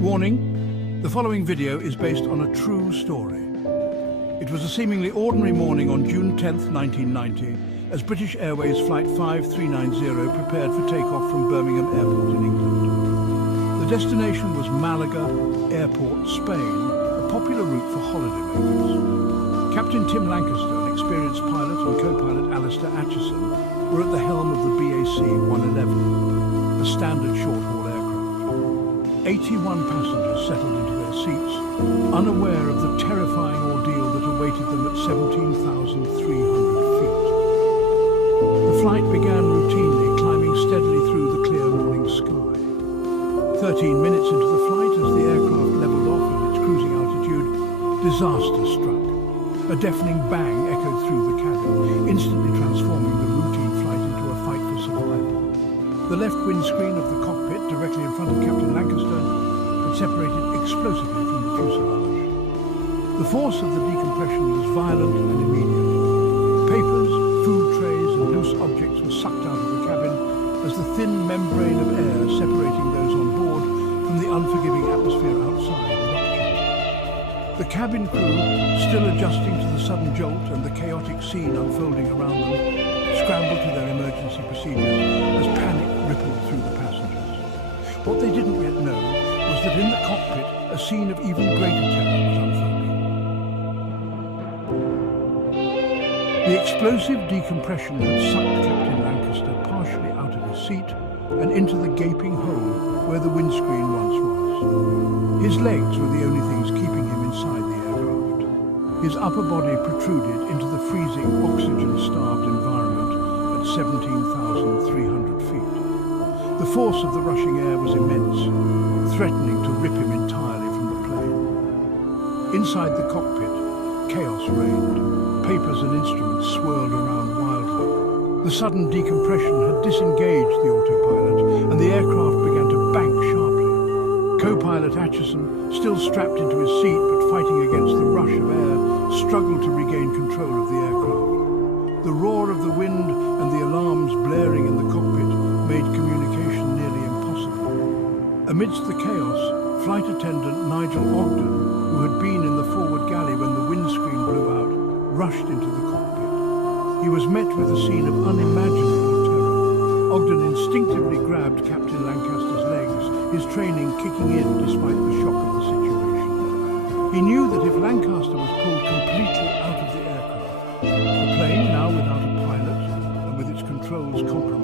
Warning, the following video is based on a true story. It was a seemingly ordinary morning on June 10th, 1990, as British Airways Flight 5390 prepared for takeoff from Birmingham Airport in England. The destination was Malaga Airport, Spain, a popular route for holidaymakers. Captain Tim Lancaster, an experienced pilot, and co-pilot Alistair Atchison were at the helm of the BAC 111, a standard short-haul aircraft. 81 passengers settled into their seats, unaware of the terrifying ordeal that awaited them at 17,300 feet. The flight began routinely, climbing steadily through the clear morning sky. 13 minutes into the flight, as the aircraft leveled off at its cruising altitude, disaster struck. A deafening bang echoed through the cabin, instantly transforming the routine flight into a fight for survival. The left windscreen of the cockpit, directly in front of Captain Lancaster, had separated explosively from the fuselage. The force of the decompression was violent and immediate. Papers, food trays and loose objects were sucked out of the cabin as the thin membrane of air separating those on board from the unforgiving atmosphere outside ruptured. The cabin crew, still adjusting to the sudden jolt and the chaotic scene unfolding around them, scrambled to their emergency procedures as panic rippled through the passengers. What they didn't yet know was that in the cockpit a scene of even greater terror was unfolding. The explosive decompression had sucked Captain Lancaster partially out of his seat and into the gaping hole where the windscreen once was. His legs were the only things keeping him inside the aircraft. His upper body protruded into the freezing, oxygen-starved environment at 17,300 feet. The force of the rushing air was immense, threatening to rip him entirely from the plane. Inside the cockpit, chaos reigned. Papers and instruments swirled around wildly. The sudden decompression had disengaged the autopilot, and the aircraft began to bank sharply. Co-pilot Atchison, still strapped into his seat but fighting against the rush of air, struggled to regain control of the aircraft. The roar of the wind and the alarms blaring in the cockpit made communication nearly impossible. Amidst the chaos, flight attendant Nigel Ogden, who had been in the forward galley when the windscreen blew out, rushed into the cockpit. He was met with a scene of unimaginable terror. Ogden instinctively grabbed Captain Lancaster's legs, his training kicking in despite the shock of the situation. He knew that if Lancaster was pulled completely out of the aircraft, the plane, now without a pilot and with its controls compromised,